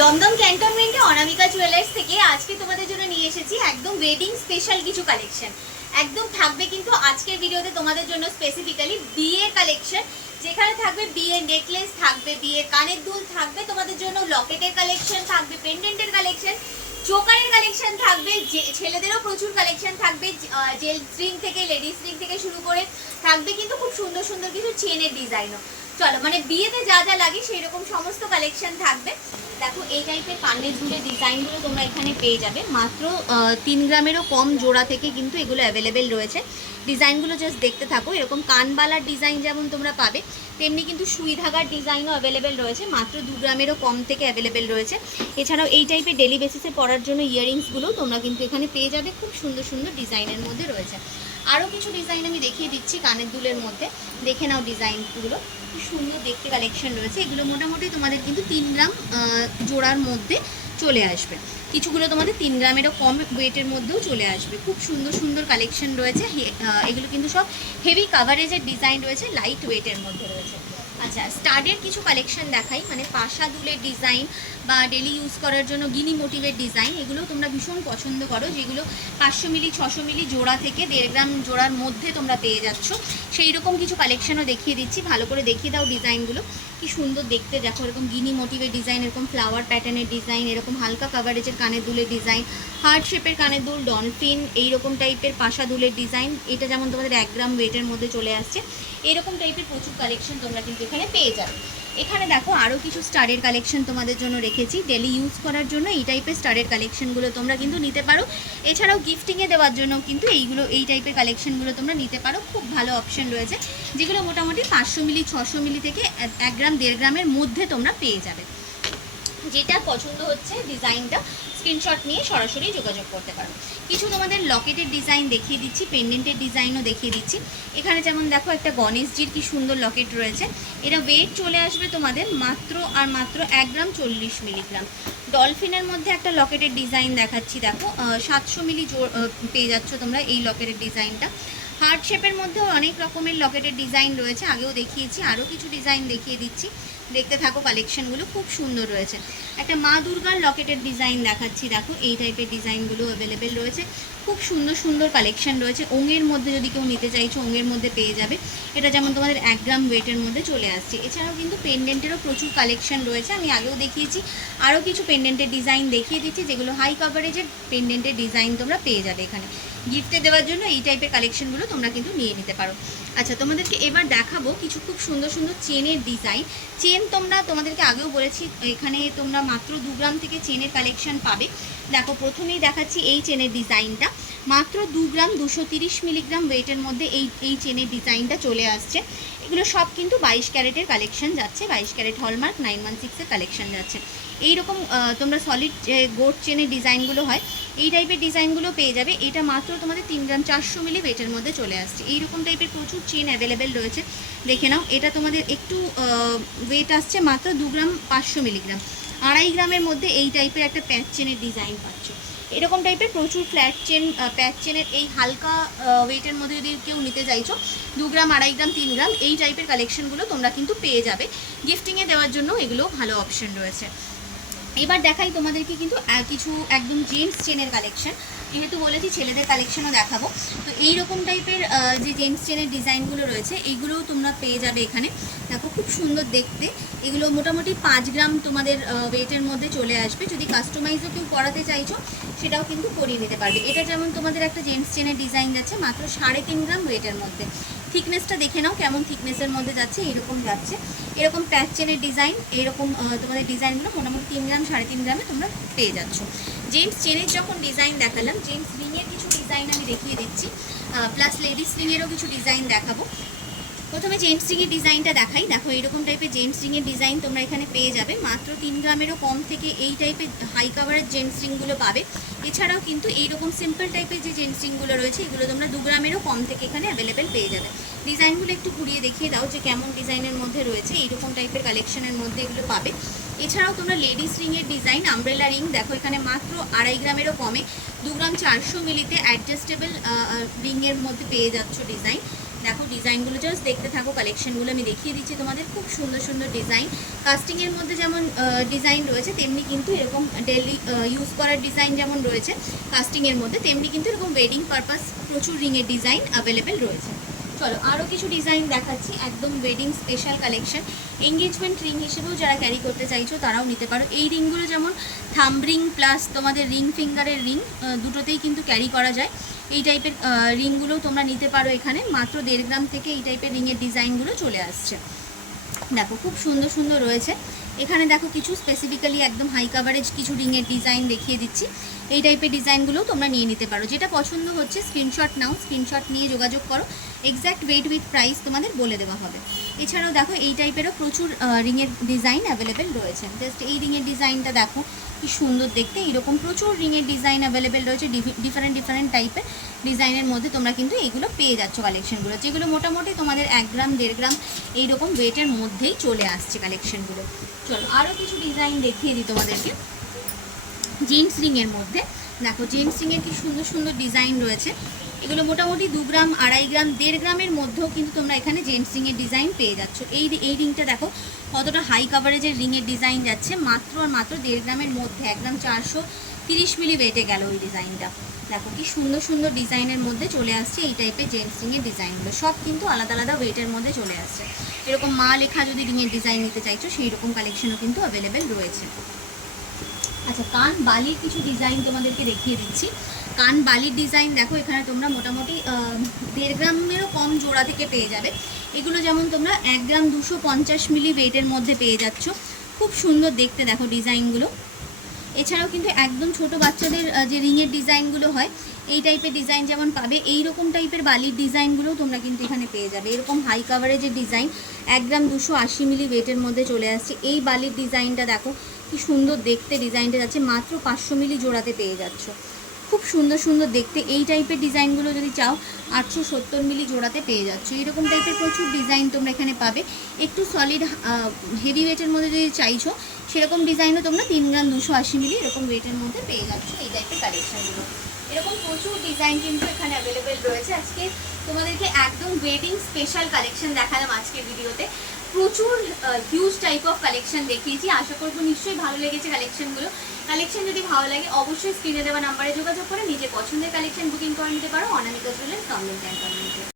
দমদম ক্যান্টনমেন্টে অনামিকা জুয়েলার্স থেকে আজকে তোমাদের জন্য নিয়ে এসেছি একদম ওয়েডিং স্পেশাল কিছু কালেকশন। একদম থাকবে কিন্তু আজকের ভিডিওতে তোমাদের জন্য স্পেসিফিক্যালি বিয়ের কালেকশন, যেখানে থাকবে বিয়ের নেকলেস, থাকবে বিয়ের কানের দুল, থাকবে তোমাদের জন্য লকেটের কালেকশন, থাকবে পেন্ডেন্টের কালেকশন, চোকারের কালেকশন থাকবে, ছেলেদেরও প্রচুর কালেকশন থাকবে, জেল রিং থেকে লেডিস রিং থেকে শুরু করে থাকবে কিন্তু খুব সুন্দর সুন্দর কিছু চেনের ডিজাইনও। চলো, মানে বিয়েতে যা যা লাগে সেই রকম সমস্ত কালেকশন থাকবে। দেখো এই টাইপের কানের দুলের ডিজাইনগুলো তোমরা এখানে পেয়ে যাবে মাত্র 3 গ্রামেরও কম জোড়া থেকে কিন্তু এগুলো অ্যাভেলেবেল রয়েছে। ডিজাইনগুলো জাস্ট দেখতে থাকো। এরকম কানবালার ডিজাইন যেমন তোমরা পাবে, তেমনি কিন্তু সুই ধাগার ডিজাইনও অ্যাভেলেবেল রয়েছে, মাত্র 2 গ্রামেরও কম থেকে অ্যাভেলেবেল রয়েছে। এছাড়াও এই টাইপের ডেলি বেসিসে পরার জন্য ইয়াররিংসগুলো তোমরা কিন্তু এখানে পেয়ে যাবে, খুব সুন্দর সুন্দর ডিজাইনের মধ্যে রয়েছে। আরও কিছু ডিজাইন আমি দেখিয়ে দিচ্ছি কানের দুলের মধ্যে, দেখে নাও ডিজাইনগুলো খুব সুন্দর দেখতে কালেকশন রয়েছে। এগুলো মোটামুটি তোমাদের কিন্তু 3 গ্রাম জোড়ার মধ্যে চলে আসবে, কিছুগুলো তোমাদের 3 গ্রামেরও কম ওয়েটের মধ্যেও চলে আসবে। খুব সুন্দর সুন্দর কালেকশন রয়েছে। এগুলো কিন্তু সব হেভি কাভারেজের ডিজাইন রয়েছে, লাইট ওয়েটের মধ্যে রয়েছে। আচ্ছা, স্টাডের কিছু কালেকশন দেখাই, মানে পাশা দুলের ডিজাইন বা ডেলি ইউজ করার জন্য গিনি মোটিভের ডিজাইন, এগুলো তোমরা ভীষণ পছন্দ করো, যেগুলো 500 মিলি 600 মিলি জোড়া থেকে 1.5 গ্রাম জোড়ার মধ্যে তোমরা পেয়ে যাচ্ছ। সেই রকম কিছু কালেকশনও দেখিয়ে দিচ্ছি, ভালো করে দেখিয়ে দাও ডিজাইনগুলো কি সুন্দর দেখতে। দেখো এরকম গিনি মোটিভের ডিজাইন, এরকম ফ্লাওয়ার প্যাটার্নের ডিজাইন, এরকম হালকা কাভারেজের কানের দুলের ডিজাইন, হার্ট শেপের কানের দুল, ডলফিন, এইরকম টাইপের পাশা দুলের ডিজাইন। এটা যেমন তোমাদের 1 গ্রাম ওয়েটের মধ্যে চলে আসছে, এরকম টাইপের প্রচুর কালেকশন তোমরা কিন্তু এখানে পেয়ে যাবে। এখানে দেখো আরও কিছু স্টারের কালেকশন তোমাদের জন্য রেখেছি, ডেলি ইউজ করার জন্য এই টাইপের স্টারের কালেকশনগুলো তোমরা কিন্তু নিতে পারো। এছাড়াও গিফটিংয়ে দেওয়ার জন্য কিন্তু এই টাইপের কালেকশনগুলো তোমরা নিতে পারো, খুব ভালো অপশন রয়েছে, যেগুলো মোটামুটি 500 মিলি 600 মিলি থেকে 1 গ্রাম 1.5 গ্রামের মধ্যে তোমরা পেয়ে যাবে। যেটা পছন্দ হচ্ছে ডিজাইনটা স্ক্রিনশট নিয়ে সরাসরি যোগাযোগ করতে পারো। কিছু তোমাদের লকেটের ডিজাইন দেখিয়ে দিচ্ছি, পেন্ডেন্টের ডিজাইনও দেখিয়ে দিচ্ছি। এখানে যেমন দেখো একটা গণেশজির কি সুন্দর লকেট রয়েছে, এটা ওয়েট চলে আসবে তোমাদের মাত্র 1 গ্রাম 40 মিলিগ্রাম। ডলফিনের মধ্যে একটা লকেটের ডিজাইন দেখাচ্ছি, দেখো 700 মিলি পেয়ে যাচ্ছ তোমরা এই লকেটের ডিজাইনটা। হার্ট শেপের মধ্যেও অনেক রকমের লকেটের ডিজাইন রয়েছে, আগেও দেখিয়েছি, আরও কিছু ডিজাইন দেখিয়ে দিচ্ছি, দেখতে থাকো। কালেকশনগুলো খুব সুন্দর রয়েছে। একটা মা দুর্গার লকেটের ডিজাইন দেখাচ্ছি, দেখো এই টাইপের ডিজাইনগুলো অ্যাভেলেবেল রয়েছে, খুব সুন্দর সুন্দর কালেকশন রয়েছে। ওঙের মধ্যে যদি কেউ নিতে চাইছো ওঙের মধ্যে পেয়ে যাবে, এটা যেমন তোমাদের 1 গ্রাম ওয়েটের মধ্যে চলে আসছে। এছাড়াও কিন্তু পেন্ডেন্টেরও প্রচুর কালেকশন রয়েছে, আমি আগেও দেখিয়েছি, আরও কিছু পেন্ডেন্টের ডিজাইন দেখিয়ে দিচ্ছি, যেগুলো হাই কাভারেজের পেন্ডেন্টের ডিজাইন তোমরা পেয়ে যাবে এখানে। গিফটে দেওয়ার জন্য এই টাইপের কালেকশনগুলো তোমরা কিন্তু নিয়ে নিতে পারো। আচ্ছা, তোমাদেরকে এবার দেখাবো কিছু খুব সুন্দর সুন্দর চেনের ডিজাইন। চেন তোমাদেরকে আগেও বলেছি, এখানে তোমরা মাত্র 2 গ্রাম থেকে চেনের কালেকশন পাবে। দেখো প্রথমেই দেখাচ্ছি এই চেনের ডিজাইনটা, মাত্র 2 গ্রাম 230 মিলিগ্রাম ওয়েটের মধ্যে এই চেনের ডিজাইনটা চলে আসছে। এগুলো সব কিন্তু 22 ক্যারেটের কালেকশন যাচ্ছে, 22 ক্যারেট হলমার্ক 916-এর কালেকশন যাচ্ছে। এইরকম তোমরা সলিড গোট চেনের ডিজাইনগুলো হয়, এই টাইপের ডিজাইনগুলো পেয়ে যাবে। এটা মাত্র তোমাদের 3 গ্রাম 400 মিলি ওয়েটের মধ্যে চলে আসছে। এইরকম টাইপের প্রচুর চেন অ্যাভেলেবেল রয়েছে, দেখে নাও। এটা তোমাদের একটু ওয়েট আসছে মাত্র 2 গ্রাম 500 মিলিগ্রাম। 2.5 গ্রামের মধ্যে এই টাইপের একটা প্যাচ চেনের ডিজাইন পাচ্ছ। এরকম টাইপের প্রচুর ফ্ল্যাট চেন, প্যাচ চেনের এই হালকা ওয়েটের মধ্যে যদি কেউ নিতে চাইছো 2 গ্রাম 2.5 গ্রাম 3 গ্রাম এই টাইপের কালেকশনগুলো তোমরা কিন্তু পেয়ে যাবে। গিফটিংয়ে দেওয়ার জন্য এগুলো ভালো অপশন রয়েছে। এবার দেখাই তোমাদেরকে কিন্তু কিছু একদম জেন্টস চেনের কালেকশন, যেহেতু বলেছি ছেলেদের কালেকশনও দেখাবো। তো এই রকম টাইপের যে জেন্টস চেনের ডিজাইনগুলো রয়েছে এইগুলোও তোমরা পেয়ে যাবে এখানে। দেখো খুব সুন্দর দেখতে, এগুলো মোটামুটি 5 গ্রাম তোমাদের ওয়েটের মধ্যে চলে আসবে। যদি কাস্টমাইজও কেউ করাতে চাইছো সেটাও কিন্তু করিয়ে নিতে পারবে। এটা যেমন তোমাদের একটা জেন্টস চেনের ডিজাইন যাচ্ছে মাত্র 3.5 গ্রাম ওয়েটের মধ্যে। থিকনেসটা দেখে নাও কেমন থিকনেসের মধ্যে যাচ্ছে, এরকম যাচ্ছে। এরকম প্যাচ চেনের ডিজাইন, এরকম তোমাদের ডিজাইনগুলো মোটামুটি 3 গ্রাম 3.5 গ্রামে তোমরা পেয়ে যাচ্ছ। জেন্টস চেনের যখন ডিজাইন দেখালাম, জেন্টস রিংয়ের কিছু ডিজাইন আমি দেখিয়ে দিচ্ছি, প্লাস লেডিস রিংয়েরও কিছু ডিজাইন দেখাবো। প্রথমে জেন্টস রিংয়ের ডিজাইনটা দেখাই। দেখো এইরকম টাইপের জেন্টস রিংয়ের ডিজাইন তোমরা এখানে পেয়ে যাবে, মাত্র 3 গ্রামেরও কম থেকে এই টাইপের হাই কাভারের জেন্টস রিংগুলো পাবে। এছাড়াও কিন্তু এইরকম সিম্পল টাইপের যে জেন্টস রিংগুলো রয়েছে এগুলো তোমরা 2 গ্রামেরও কম থেকে এখানে অ্যাভেলেবেল পেয়ে যাবে। ডিজাইনগুলো একটু ঘুরিয়ে দেখিয়ে দাও যে কেমন ডিজাইনের মধ্যে রয়েছে, এইরকম টাইপের কালেকশনের মধ্যে এগুলো পাবে। এছাড়াও তোমরা লেডিস রিংয়ের ডিজাইন, আমব্রেলা রিং, দেখো এখানে মাত্র 2.5 গ্রামেরও কমে 2 গ্রাম 400 মিলিতে অ্যাডজাস্টেবল রিংয়ের মধ্যে পেয়ে যাচ্ছ ডিজাইন। দেখো ডিজাইনগুলো জাস্ট দেখতে থাকো, কালেকশনগুলো আমি দেখিয়ে দিচ্ছি তোমাদের। খুব সুন্দর সুন্দর ডিজাইন, কাস্টিংয়ের মধ্যে যেমন ডিজাইন রয়েছে তেমনি কিন্তু এরকম ডেলি ইউজ করার ডিজাইন যেমন রয়েছে কাস্টিংয়ের মধ্যে, তেমনি কিন্তু এরকম ওয়েডিং পারপাস প্রচুর রিংয়ের ডিজাইন অ্যাভেলেবেল রয়েছে। চলো আরও কিছু ডিজাইন দেখাচ্ছি, একদম wedding special collection. Engagement ring হিসেবেও যারা ক্যারি করতে চাইছো তারাও নিতে পারো। এই রিংগুলো যেমন থাম্ব রিং প্লাস তোমাদের রিং ফিঙ্গারের রিং, দুটোতেই কিন্তু ক্যারি করা যায়। এই টাইপের রিংগুলোও তোমরা নিতে পারো। এখানে মাত্র 1.5 গ্রাম থেকে এই টাইপের রিংয়ের ডিজাইনগুলো চলে আসছে। দেখো খুব সুন্দর সুন্দর রয়েছে। এখানে দেখো কিছু স্পেসিফিক্যালি একদম হাই কাভারেজ কিছু রিংয়ের ডিজাইন দেখিয়ে দিচ্ছি। এই টাইপের ডিজাইনগুলোও তোমরা নিয়ে নিতে পারো। যেটা পছন্দ হচ্ছে স্ক্রিনশট নাও, স্ক্রিনশট নিয়ে যোগাযোগ করো, এক্স্যাক্ট ওয়েট উইথ প্রাইস তোমাদের বলে দেওয়া হবে। এছাড়াও দেখো এই টাইপেরও প্রচুর রিংয়ের ডিজাইন অ্যাভেলেবেল রয়েছে। জাস্ট এই রিংয়ের ডিজাইনটা দেখো কি সুন্দর দেখতে। এইরকম প্রচুর রিংয়ের ডিজাইন অ্যাভেলেবেল রয়েছে, ডিফারেন্ট টাইপের ডিজাইনের মধ্যে তোমরা কিন্তু এইগুলো পেয়ে যাচ্ছ কালেকশনগুলো, যেগুলো মোটামুটি তোমাদের 1 গ্রাম 1.5 গ্রাম এইরকম ওয়েটের মধ্যেই চলে আসছে কালেকশনগুলো। চলো আরও কিছু ডিজাইন দেখিয়ে দিই তোমাদেরকে। জেন্টস রিংয়ের মধ্যে দেখো জেন্টস রিংয়ের কি সুন্দর সুন্দর ডিজাইন রয়েছে। এগুলো মোটামুটি 2 গ্রাম 2.5 গ্রাম 1.5 গ্রামের মধ্যেও কিন্তু তোমরা এখানে জেন্টস রিংয়ের ডিজাইন পেয়ে যাচ্ছ। এই রিংটা দেখো কতটা হাই কাভারেজের রিংয়ের ডিজাইন যাচ্ছে, মাত্র আর মাত্র 1.5 গ্রামের মধ্যে, 1 গ্রাম 430 মিলি ওয়েটে গেল ওই ডিজাইনটা। দেখো কি সুন্দর সুন্দর ডিজাইনের মধ্যে চলে আসছে এই টাইপের জেন্টস রিংয়ের ডিজাইনগুলো, সব কিন্তু আলাদা আলাদা ওয়েটের মধ্যে চলে আসছে। এরকম মা লেখা যদি রিংয়ের ডিজাইন নিতে চাইছো সেই রকম কালেকশনও কিন্তু অ্যাভেলেবেল রয়েছে। আচ্ছা কান বালির কিছু ডিজাইন তোমাদেরকে দেখিয়ে দিচ্ছি। কান বালির ডিজাইন দেখো এখানে তোমরা মোটামুটি 1.5 গ্রামেরও কম জোড়া থেকে পেয়ে যাবে। এগুলো যেমন তোমরা 1 গ্রাম 250 মিলি ওয়েটের মধ্যে পেয়ে যাচ্ছ। খুব সুন্দর দেখতে দেখো ডিজাইনগুলো। এছাড়াও কিন্তু একদম ছোট বাচ্চাদের যে রিংয়ের ডিজাইনগুলো হয় এই টাইপের ডিজাইন যেমন পাবে, এই রকম টাইপের বালির ডিজাইনগুলোও তোমরা কিন্তু এখানে পেয়ে যাবে। এরকম হাই কাভারেজের ডিজাইন 1 গ্রাম 280 মিলি ওয়েটের মধ্যে চলে আসছে। এই বালির ডিজাইনটা দেখো কি সুন্দর দেখতে, ডিজাইনটা যাচ্ছে মাত্র 500 মিলি জোড়াতে পেয়ে যাচ্ছ। খুব সুন্দর সুন্দর দেখতে। এই টাইপের ডিজাইনগুলো যদি চাও 870 মিলি জোড়াতে পেয়ে যাচ্ছ। এইরকম টাইপের প্রচুর ডিজাইন তোমরা এখানে পাবে। একটু সলিড হেভি ওয়েটের মধ্যে যদি চাইছো সেরকম ডিজাইনও তোমরা 3 গ্রাম 280 মিলি এরকম ওয়েটের মধ্যে পেয়ে যাচ্ছ এই টাইপের কালেকশানগুলো। এরকম প্রচুর ডিজাইন কিন্তু এখানে অ্যাভেলেবেল রয়েছে। আজকে তোমাদেরকে একদম ওয়েডিং স্পেশাল কালেকশন দেখালাম আজকের ভিডিওতে। প্রচুর হিউজ টাইপ অফ কালেকশন দেখিয়েছি। আশা করবো নিশ্চয়ই ভালো লেগেছে কালেকশনগুলো। কালেকশন যদি ভালো লাগে অবশ্যই স্ক্রিনে দেওয়া নাম্বারে যোগাযোগ করে নিজের পছন্দের কালেকশন বুকিং করে নিতে পারো অনামিকা জুয়েলার্স, কমলেন।